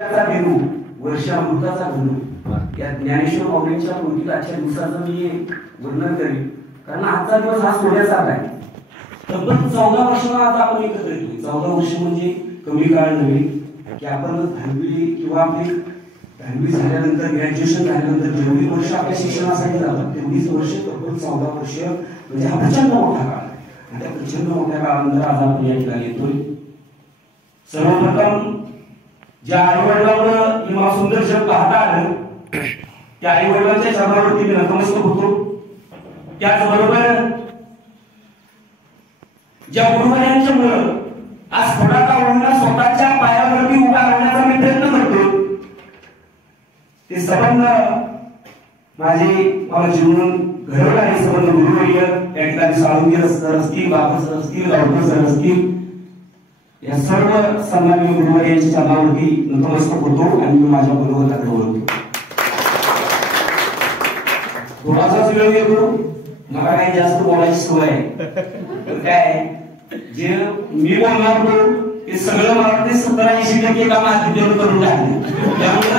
भेदू वर्षामृताचा भेदू या ज्ञानेश्वर माऊलींच्या कृतीत आजच्या दिवसाचं मी वर्णन करेन, कारण आजचा दिवस हा सोन्यासारखा आहे. तब्बल 14 वर्षांना आज आपण एकत्र येतोय. 14 वर्ष म्हणजे कमी काळ नव्हे की आपण 10वी किंवा आपली 10वी झाल्यानंतर ग्रॅज्युएशन झाल्यानंतर जेवढी वर्ष आपल्या शिक्षणासाठी जातात तेवढीच वर्ष तब्बल 14 वर्ष म्हणजे हा प्रचंड मोठा काळ. आणि त्या प्रचंड मोठ्या काळानंतर आज आपण या ठिकाणी येतोय. सर्वप्रथम ज्या आईवडिलांना किंवा सुंदर जग पाहता आलं त्या आईवडिलांच्या चरणावरती मी नतमस्तक होतो. त्याचबरोबर ज्या गुरुवर्यांच्या मुळे आज थोडा का होईना स्वतःच्या पायावरती उभा राहण्याचा मी प्रयत्न करतो, ते संबंध मला जीवन घडवलं आहे. संबंध गुरुवर्य त्या ठिकाणी साळुंगे सर असतील, बाबा सर असतील, गावकर सर असतील, या सर्व सन्माननीय गुरुवर्यांच्या चरणावरती नतमस्तक होतो आणि मी माझ्या बरोबर होतो. थोडासाच वेळ घेतो, मला काही जास्त बोलायची सवय आहे. तर काय जे मी बोलणार होतो ते सगळं मला वाटते 70-80% काम आधी करून टाकले, त्यामुळे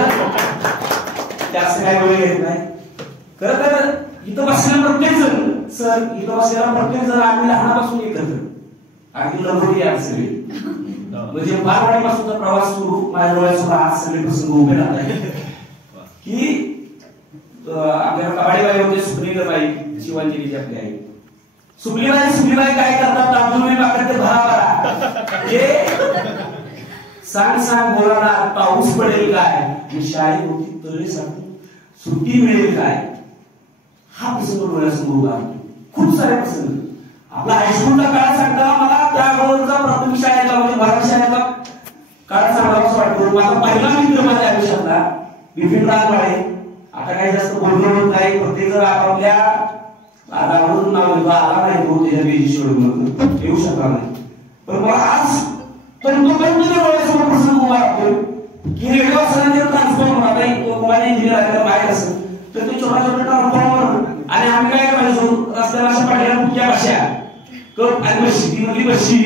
जास्त काय वेळ घेत नाही. खरं तर इथं बसलेला प्रत्येक जण सर इथं बसलेला प्रत्येक जण आम्ही लहानापासून एकत्र अगदी लंबोटी आहे सगळे, म्हणजे बालवाडीपासूनचा प्रवास सुरू माझ्या डोळ्यासमोर आज सगळे प्रसंग उभे राहत आहेत. की आपल्या कबाडीबाई होते सुप्रीबाई शिवांजलीची आपली आई सुप्रीबाई काय करतात तांदूळ पाकडते भराभरा हे सांग बोलाना पाऊस पडेल काय, शाळेत होती तळेसाठी सुट्टी मिळेल काय, हा प्रसंग डोळ्यासमोर उभा राहतो. खूप सारे प्रसंग आपला हायस्कूलचा काळ सांगताना मला त्याबरोबरचा प्राथमिक शाळेचा म्हणजे मराठी शाळेचा काळ सांगावासा वाटतो. माझा पहिला मित्र माझ्या आयुष्यातला बिपिन राजवाडे. आता काही जास्त बोलणं होत नाही, प्रत्येक जण आपापल्या रावण नाव आला नाही तो त्याच्या बेजीश्वर येऊ शकला नाही. पण मला आज डोळ्यासमोर प्रसंग उभा राहतो की रेडिओ असताना ट्रान्सफॉर्मर आता मोबाईल इंजिनियर आहे बाहेर असेल तर ते छोटा छोटा ट्रान्सफॉर्मर आणि आम्ही काय करायचो रस्त्याला अशा पाठीला मुख्या भाषा कप आणि बशी ती मधली बशी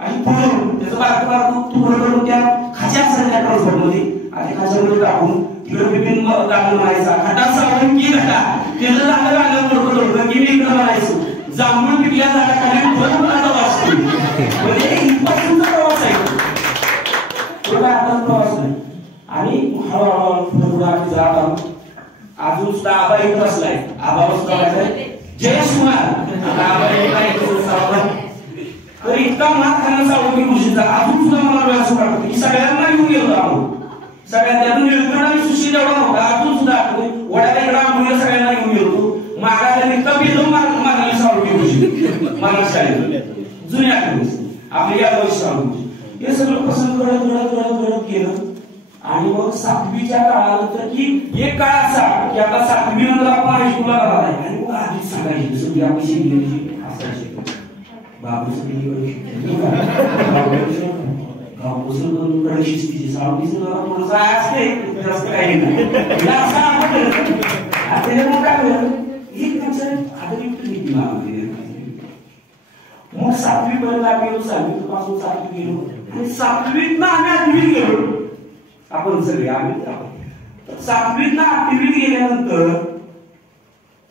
आणि पुढून त्याचं बारकं तू बरोबर त्या खाच्या असायच्या त्या ट्रान्सफॉर्मर मध्ये आणि खाच्यामध्ये टाकून तिकडे बिपिन गाणं म्हणायचा खटा सावरून की घटा त्याचं झालं गाणं बरोबर होतं की मी इकडं म्हणायचो जांभूळ पिकल्या झाडाखाली भर मला वाचतो. म्हणजे इथपासूनचा प्रवास आहे तो काय आताच प्रवास नाही. आणि हळूहळू आम्ही जात आहोत. अजून सुद्धा आबा येत असलाय, आबावर सुद्धा जयेश कुमार तर इतका मात खाण्याचा आवडी खुशीचा अजून सुद्धा मला वेळ असं वाटतं की सगळ्यांना घेऊन गेलो आपण सगळ्यांना त्यातून निळकंठ आणि सुशील एवढा नव्हता अजून सुद्धा आठवतो. वड्याला इकडे आंबोलीला सगळ्यांना घेऊन गेलो मागायला निघता बेदम मागायला सावडी खुशी मला शाळेत जुन्या आठवणी आपली या वर्षी आवडी हे सगळं प्रसंग घडत गेलं. आणि मग 7वीच्या काळानंतर की एक काळ असा की आता 7वी नंतर आपण हायस्कूलला राहत आहे आणि मग आधीच सांगायची सगळी आपली शिकलेली असायची बाबूकडे शिस्तीची सावडीची थोडंसं असते जास्त काही नाही मग काय एक आदरित नीती मग 7वी पर्यंत आम्ही गेलो 7वी पासून 7वी गेलो आणि 7वीत ना आम्ही 8वीत गेलो. आपण सगळे आम्ही 7वीत ना 8वीत गेल्यानंतर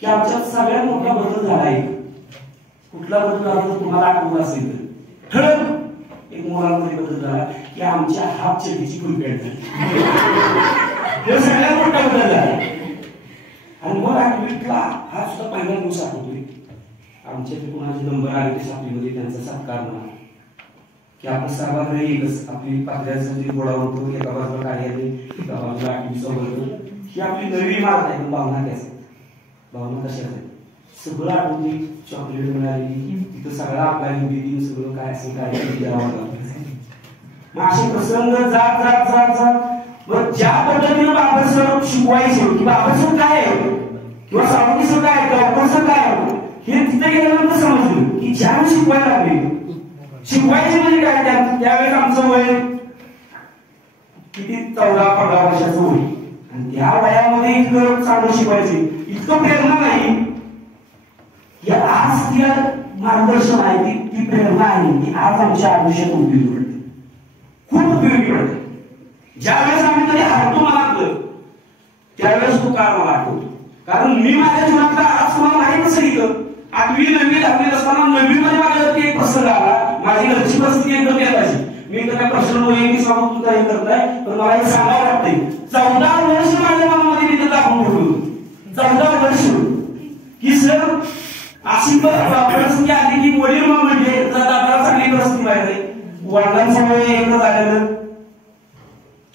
की आमच्यात सगळ्यात मोठा बदल झाला आहे. कुठला बदल झाला तर तुम्हाला आठवत असेल तर ठळक एक मुलांमध्ये बदल झाला की आमच्या हाफ चड्डीची फुलपेट झाली. हे सगळ्यात मोठा बदल झाला. आणि मग 8वीतला हा सुद्धा पहिला दिवस आठवतोय. आमच्या कोणाचे नंबर आले ते 7वीमध्ये त्यांचा सत्कार म्हणा की आपण सर्वात एकच आपली पात्र्याचं जे गोडा होतो एका बाजूला कार्यालय एका बाजूला 8वी सोबत ही आपली नवी इमारत आहे. पण भावना कशा भावना कशा आहेत सगळं आठवते. चॉकलेट मिळाली तिथं सगळा आपला हिंदी सगळं काय असेल काय मग असे प्रसंग जात जात जात जात मग ज्या पद्धतीनं बाबासाहेब शिकवायचे की बाबासाहेब काय आहे किंवा सावंतीचं काय डॉक्टरचं काय हे तिथे गेल्यानंतर समजलं की ज्या शिकवायला लागले शिकवायचे म्हणजे काय त्यावेळेस आमचं वय किती 14-15 वर्षाचं होईल आणि त्या वयामध्ये इतकं चांगलं शिकवायचे इतकं प्रेरणा नाही की आज ती मार्गदर्शन आहे ती प्रेरणा आहे की आज आमच्या आयुष्यात उपयोगी पडते खूप उपयोगी पडते. ज्यावेळेस आम्ही त्यावेळेस तो काळ मला आठवतो. कारण मी माझ्या जीवनातला आज तुम्हाला माहित असेल इथं 8वी 9वी 10वी असताना 9वी मध्ये माझ्यावरती एक प्रसंग आला. माझी घरची परिस्थिती एकदम बेताची. मी तर काय प्रश्न वैयक्तिक सांगून तुमचा हे करताय, पण मला हे सांगावं लागतंय. 14 वर्ष माझ्या मनामध्ये मी तर दाखवून ठेवलं. 14 वर्ष की सर अशी परिस्थिती आली की वडील म्हणजे दादाला चांगली परिस्थिती माहिती, वडिलांसमोर एकदा झालेलं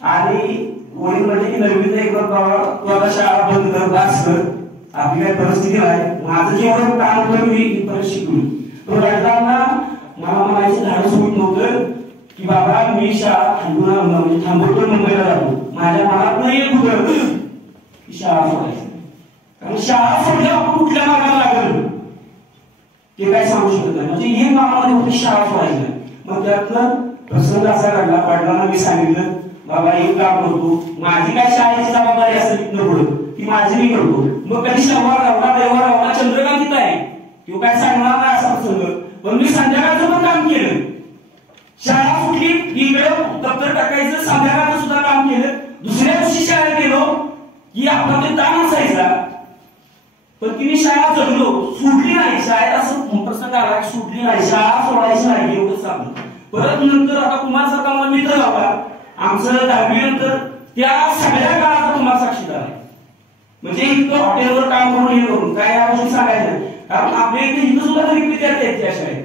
आणि वडील म्हणजे की नवीन एकदा शाळा बंद कर, क्लास कर, आपली काय परिस्थिती नाही. माझं जेवढं काम होतं मी परत शिकलो. पण वडिलांना मला म्हणायचं धाडस होत नव्हतं की बाबा मी शाळा थांबवतो, मुंबईला जातो. माझ्या मनात नाही येत होतं की शाळा सोडायची. कारण शाळा सोडल्यावर कुठल्या मार्गाला लागल ते काय सांगू शकत नाही. म्हणजे हे मामामध्ये होती शाळा सोडायची नाही. मग त्यातनं प्रसंग असा घडला. वडिलांना मी सांगितलं बाबा एक काम करतो, माझी काय शाळेची जबाबदारी असेल इथनं पुढं की माझी मी करतो. मग कधी शनिवार रावला रविवार रावला चंद्रकांत इथं आहे, तो काय सांगणार नाही असा प्रसंग. पण मी संध्याकाळचं पण काम केलं. शाळा सुटली इकडं दप्तर टाकायचं, संध्याकाळचं सुद्धा काम केलं. दुसऱ्या दिवशी शाळेत गेलो की आपला ते ताण असायचा, पण तिने शाळा जगलो, सुटली नाही. शाळेत असं प्रसंग आला की सुटली नाही, शाळा सोडायची नाही, एवढं चाललं. परत नंतर आता कुमार सारखा मला मित्र लावला. आमचं 10वी नंतर त्या सगळ्या काळाचा तुम्हाला साक्षीदार आहे. म्हणजे इतकं हॉटेलवर काम करून हे करून काय या गोष्टी सांगायच्या नाही. कारण आपल्या इथे इथं सुद्धा गरीब विद्यार्थी आहेत त्या शाळेत.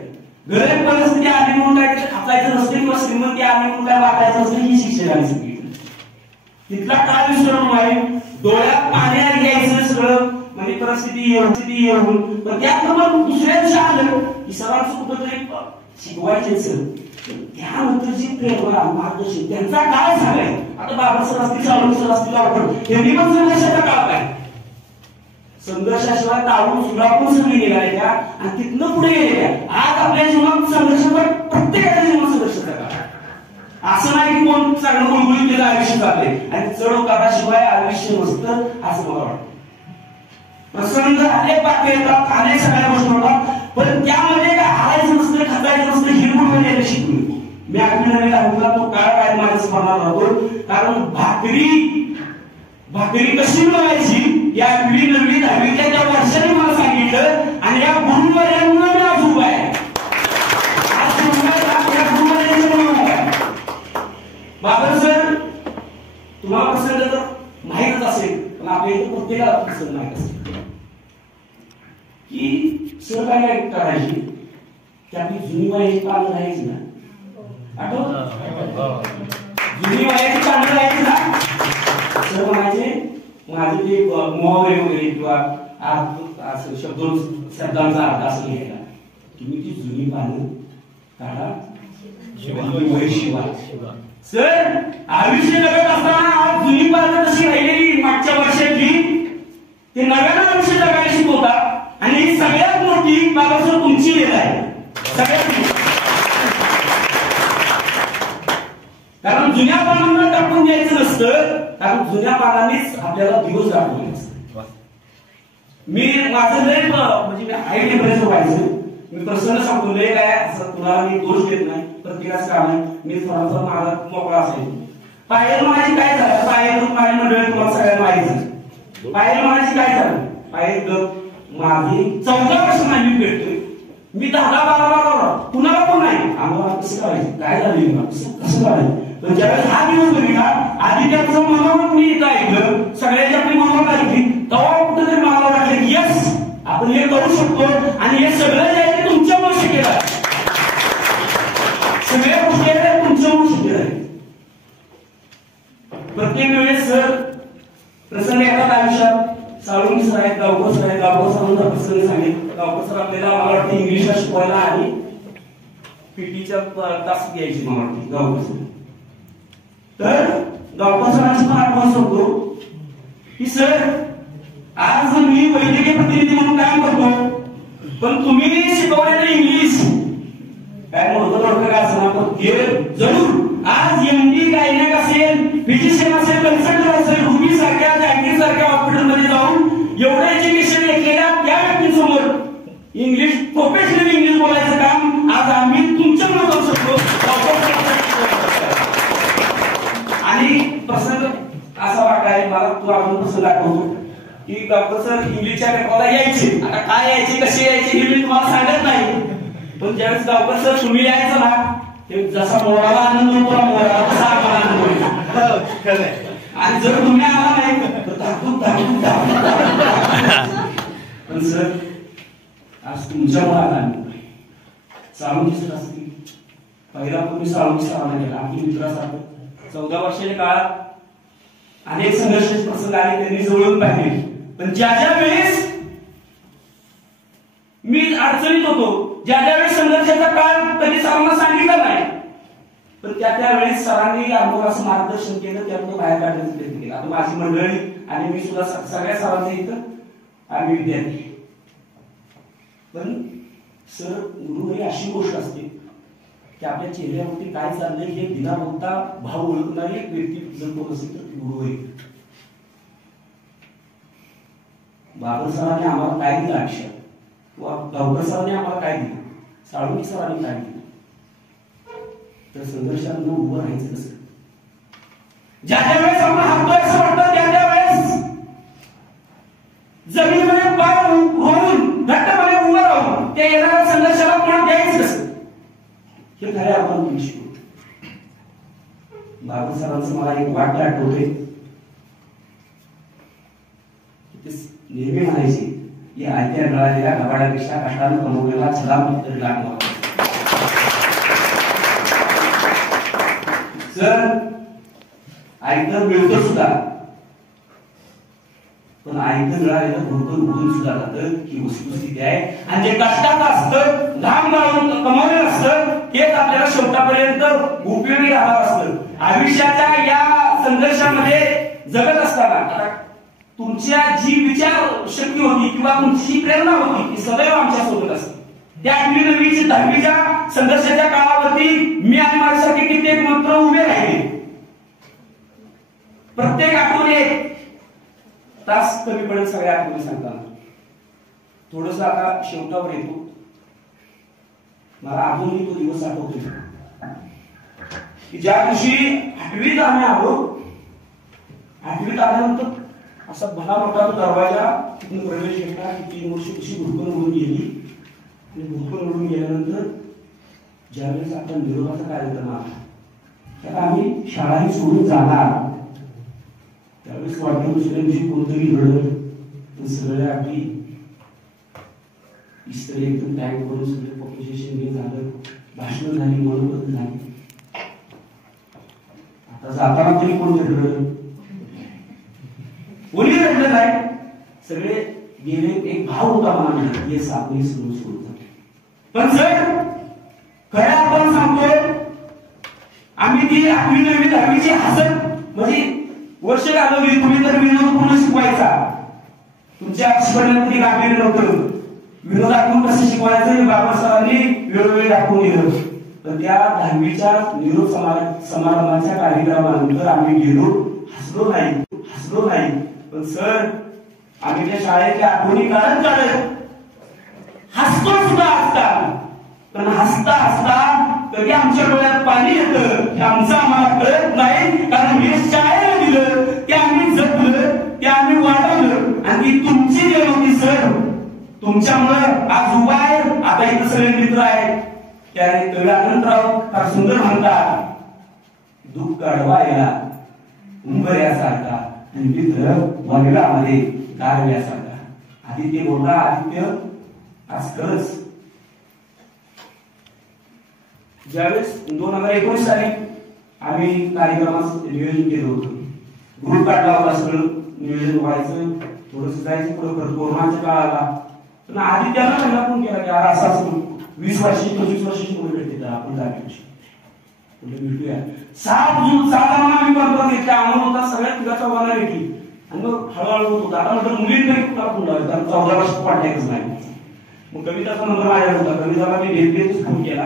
गरीब परिस्थिती आली म्हणून काय खातायचं नसते किंवा श्रीमंती आली म्हणून काय वाटायचं नसते, ही शिक्षकांनी सांगितलं. तिथला काळ विसरून आहे, डोळ्यात पाणी यायचं सगळं, म्हणजे परिस्थिती येऊन. पण त्यात मग दुसऱ्या दिवशी आलं की सरांचं कुठंतरी शिकवायचे सर, त्यानंतर जे प्रेरणा मार्गदर्शन त्यांचा काय झालाय. आता बाबा सर असतील, चालू सर असतील, त्यांनी पण संघर्षाचा काळ काय, संघर्षाशिवाय ताळून सुद्धा सगळी निघाल्या आणि तिथनं पुढे गेलेल्या. आज आपल्या जीवनात संघर्ष, प्रत्येकाच्या जीवनात संघर्षाचा काळ. असं नाही की कोण चांगलं गुळगुळीत केलं आयुष्य जाते आणि चढ उताराशिवाय आयुष्य नसतं असं मला वाटतं. प्रसंग अनेक बाकी येतात, अनेक सगळ्या गोष्टी होतात, पण त्यामध्ये काय हारायचं नसतं, खचायचं नसतं, हिरवून मध्ये शिकलो. मी 8वी 9वी 10वीला तो काळ काय माझ्या स्मरणात राहतो. कारण भाकरी कशी मिळवायची या 8वी 9वी 10वीच्या त्या वर्षाने मला सांगितलं आणि या गुरुवाऱ्यांना मी आज उभा आहे. बाबर सर तुम्हाला प्रसंग तर माहीतच असेल, पण आपल्या इथे प्रत्येकाला प्रसंग माहीत असेल की सर काय करायची की आपली जुनी वयाची पानं राहायची ना, आठवत जुनी वयाची पानं राहायची ना. सर म्हणायचे माझे ते मोहरे वगैरे किंवा असं शब्दांचा अर्थ असं घ्यायला, तुम्ही ती जुनी पानं काढा, शिवा. सर आयुष्य जगत असताना आज जुनी पानं कशी राहिलेली मागच्या वर्षातली ते नव्यानं आयुष्य जगायला शिकवतात. आणि सगळ्यात मोठी बाबासर तुमची वेळ आहे सगळ्यात. कारण जुन्या पानांना टाकून द्यायचं नसतं, कारण जुन्या पानांनीच आपल्याला दिवस दाखवले असतात. मी माझं लय म्हणजे मी हाय टेम्परेचर व्हायचं. मी प्रसन्न सांगतो लय काय असं कुणाला मी दोष देत नाही, प्रत्येकाचं काम आहे. मी थोडासा माझा मोकळा असायचो. पायल म्हणायची काय झालं, पायल माझी मंडळी तुम्हाला सगळ्यांना माहिती झालं. पायल म्हणायची काय झालं, पायल माझी 14 वर्ष मी भेटतोय, मी 10-12 कुणाला पण नाही. आम्हाला कसं करायचं, काय झालं कसं करायचं. तर ज्यावेळेस हा दिवस बघितला आधी त्याचं मनोमत मी इथं ऐकलं, सगळ्याची आपली मनोमत ऐकली, तेव्हा कुठेतरी मला वाटलं की यस आपण हे करू शकतो आणि हे सगळं जे आहे तुमच्यामुळे शक्य आहे. सगळ्या गोष्टी आहेत तुमच्यामुळे शक्य आहे. प्रत्येक वेळेस सर प्रसंग येतात आयुष्यात. साळुंकी सर आहेत, गावकर सर आहेत, गावकर सरांचा प्रसंग सांगितलं. गावकर सर आपल्याला मला वाटतं इंग्लिशला शिकवायला आणि पीटीच्या तास घ्यायची मला वाटते गावकर सर. तर गावकर सरांची पण आठवण सांगतो की सर आज मी वैद्यकीय प्रतिनिधी म्हणून काम करतो, पण तुम्ही शिकवलेलं इंग्लिश काय म्हणतो काय असं पण हे जरूर आज एमडी गायनेक असेल, फिजिशियन असेल, कन्सल्टंट असेल, रुबी सारख्या जॅंकी सारख्या हॉस्पिटलमध्ये जाऊन एवढं एज्युकेशन घेतलेल्या त्या व्यक्तींसमोर इंग्लिश प्रोफेशनल इंग्लिश बोलायचं काम आज आम्ही तुमच्यामुळे करू शकतो. आणि प्रसंग असा वाटाय मला तू अजून प्रसंग आठवतो की डॉक्टर सर इंग्लिशच्या पेपरला यायचे. आता काय यायचे कसे यायचे हे मी तुम्हाला सांगत नाही, पण ज्यावेळेस डॉक्टर सर तुम्ही यायचं ना ते जसा मोराला आनंद होतो मोराला तसा आम्हाला आनंद होईल. आणि जर तुम्ही आला नाही तर पण सर आज तुमच्यामुळे आला साळुंकी सर असतील, पहिला तुम्ही साळुंकी सरांना केला आपली मित्रासारखं. 14 वर्षाच्या काळात अनेक संघर्षाचे प्रसंग आले त्यांनी जवळून पाहिले, पण ज्या ज्या वेळेस मी अडचणीत होतो, ज्या ज्या वेळेस संघर्षाचा काळ कधी सरांना सांगितलं नाही, पण त्या वेळेस सरांनी आम्हाला असं मार्गदर्शन केलं, त्यातून बाहेर काढण्याचा प्रयत्न केला. आता माझी मंडळी आणि मी सुद्धा सगळ्या सरांच्या इथं आम्ही विद्यार्थी. पण सर गुरु ही अशी गोष्ट असते की आपल्या चेहऱ्यावरती काय चाललंय हे बिना बोलता भाव ओळखणारी एक व्यक्ती जर कोण असेल तर गुरु होईल. बाबर सरांनी आम्हाला काय दिलं अक्षर, किंवा गावकर सरांनी आम्हाला काय दिलं, साळुंकी सरांनी काय दिलं, तर संघर्षात न उभं राहायचं कसं. ज्या वेळेस आपण हातोय असं वाटतं त्या वेळेस जमिनीमध्ये पाय होऊन घट्टपणे उभं राहून त्या येणाऱ्या संघर्षाला कोण द्यायचं कसं हे खऱ्या आपण तुम्ही शिकू. बाबू सरांचं मला एक वाक्य आठवते, नेहमी म्हणायचे की आयत्या मिळालेल्या गबाडापेक्षा कष्टानं कमवलेला छला तरी लागला. सर आयतं मिळतं सुद्धा, पण आयतं मिळालेलं भुरकून भुकून सुद्धा जातं ही वस्तुस्थिती आहे. आणि जे कष्टाचं असतं, घाम गाळून कमवलेलं असतं तेच आपल्याला शेवटापर्यंत उपयोगी राहणार असतं. आयुष्याच्या या संघर्षामध्ये जगत असताना तुमच्या जी विचार शक्ती होती किंवा तुमची प्रेरणा होती ती सदैव आमच्या सोबत असते. त्या 8वी 9वी 10वीच्या संघर्षाच्या काळावरती मी आणि माझ्यासाठी कित्येक मंत्र उभे राहिले. प्रत्येक आठवणी एक तास कमी पडेल सगळ्या आठवणी सांगताना. थोडस आता शेवटावर येतो. मला अजूनही तो दिवस आठवतो की ज्या दिवशी 8वीत आम्ही आलो, 8वीत आल्यानंतर असा भला मोठा दरवाजा तिथून प्रवेश घेतला की 3 वर्ष कशी भुरकून उडून गेली. आणि भुरकून उडून गेल्यानंतर ज्यावेळेस आपण निरोपाचा कार्यक्रम आला तर आम्ही शाळाही सोडून जाणार, त्यावेळेस वाटलं दुसऱ्या दिवशी कोणतरी घडलं तर सगळ्या अगदी इस्त्री एकदम टॅग करून सगळे पॉप्युलेशन हे झालं, भाषण झाली, मनोगत झाली. आता जाताना तरी कोण घडलं, कोणी घडलं नाही, सगळे गेले. एक भाव होता मनामध्ये हे सापणी सुरू सुरू झाले. पण सर खरं आपण सांगतोय आम्ही ती 8वी 9वी 10वीची हसत म्हणजे वर्ष घालवली. तुम्ही तर विनोद पूर्ण शिकवायचा, तुमच्या शिकवण्यामध्ये गांभीर्य नव्हतं. विनोद दाखवून कसं शिकवायचं हे बाबा सरांनी वेळोवेळी दाखवून दिलं. पण त्या 10वीच्या निरोप समारंभाच्या कार्यक्रमानंतर आम्ही गेलो, हसलो नाही. पण सर आम्ही त्या शाळेच्या आठवणी काढत हसतो सुद्धा असतात, पण हसता कधी आमच्या डोळ्यात पाणी येतं हे आमचं आम्हाला कळत नाही. कारण हे शाळेला दिलं, ते आम्ही जपलं, ते आम्ही वाढवलं आणि ती तुमची देण होती सर. तुमच्यामुळे आज उभा आहे. आता इथं सगळे मित्र आहेत. त्याने कवी अनंतराव फार सुंदर म्हणतात, दुःख काढवायला उंबऱ्यासारखा आणि मित्र वगळामध्ये गारव्यासारखा. आदित्य बोलला, आदित्य आज खरंच ज्यावेळेस 2019 साली आम्ही कार्यक्रमाचं नियोजन केलं होतं, ग्रुप काढला होता, सगळं नियोजन व्हायचं, थोडंसं जायचं पुढं. कोरोनाच्या काळाला पण आदित्याला पहिला फोन केला की असं 20 वर्षाची 25 वर्षाची मुलं भेटते आपण भेटूया. 7 आम्ही परत घेतल्या, आम्हाला होता सगळ्या तिघाचा वाला भेटली आणि मग हळूहळू होत होता. आता म्हटलं मुलींपैकी कुठला फोन लावला, कारण 14 वर्ष वाटण्याच नाही. मग कविताचा नंबर माझ्याकडे होता, कविताला मी भेटलेच फोन केला,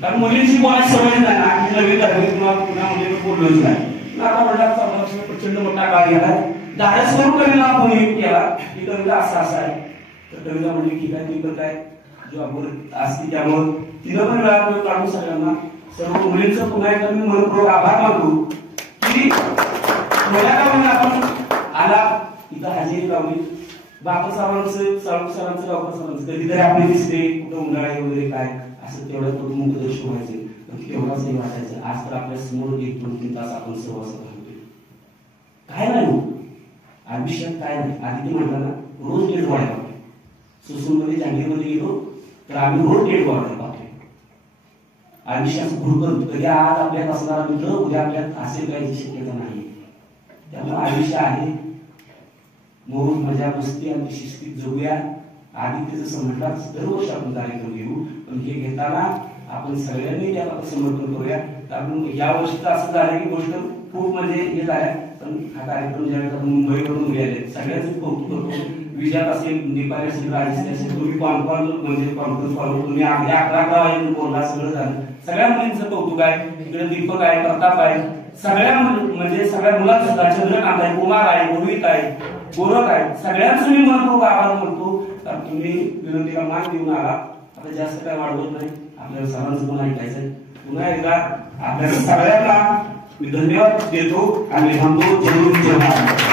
कारण मुलींची बोलायची सवय नाही ना, 8वी 9वी किंवा पुन्हा मुलींवर बोललोच नाही. आता म्हटलं 14 वर्ष प्रचंड मोठा काळ गेला, धाडस करून कविला फोन केला की कविता असं आहे. तर कविता म्हणली ठीक आहे, ती पण काय जॉबवर असते त्यामुळं तिनं पण वेळा काढून सगळ्यांना सर्व मुलींचं पुन्हा एकदा मी मनपूर्वक आभार मानतो की मला काय आपण आला इथं हजेरी लावली. बापू सरांचं गावकर सरांचं कधीतरी आपले दिसते कुठं उन्हाळा वगैरे काय असं तेवढं करून मुखदर्शन व्हायचे. तेवढाच नाही वाटायचं. आज तर आपल्या समोर 1-2-3 तास आपण सहवास घालतोय. काय नाही आयुष्यात काय नाही. आधी ते म्हटलं ना रोज डेट वाढायला सुसूनमध्ये जांगीरमध्ये गेलो तर आम्ही रोज डेट वाढायला पाहतोय. आयुष्याचं गुरुकर कधी आज आपल्यात असणारा मित्र उद्या आपल्यात असेल काही शक्यता नाही. त्यामुळे आयुष्य आहे मोर मजा मस्ती आणि शिस्तीत जगूया. आधी जसं म्हटलं दरवर्षी आपण कार्यक्रम घेऊ पण हे घेताना आपण सगळ्यांनी त्याला समर्थन करूया. कारण या वर्षीचं असं झालं की गोष्ट खूप म्हणजे हे झाल्या. पण हा कार्यक्रम ज्यावेळेस आपण मुंबईवरून गेले सगळ्यांचं कौतुक करतो. विजयात असेल नेपाळी असेल राजस्थान असेल तुम्ही कॉन्फरन्स फॉलो तुम्ही अगदी 11 वाजेपर्यंत बोलला सगळं झालं. सगळ्या मुलींचं कौतुक आहे. तिकडे दीपक आहे प्रताप आहे सगळ्या म्हणजे सगळ्या मुलांचं सुद्धा चंद्रकांत आहे कुमार आहे रोहित आहे गोरख आहे सगळ्यांचं मी मनपूर्वक आभार मानतो. कारण तुम्ही विनंतीला मान देऊन आला. आता जास्त काय वाढवत नाही. आपल्याला सर्वांचं पण ऐकायचंय. पुन्हा एकदा आपल्या सगळ्यांना मी धन्यवाद देतो आणि थांबतो. जय हिंद जय महाराष्ट्र.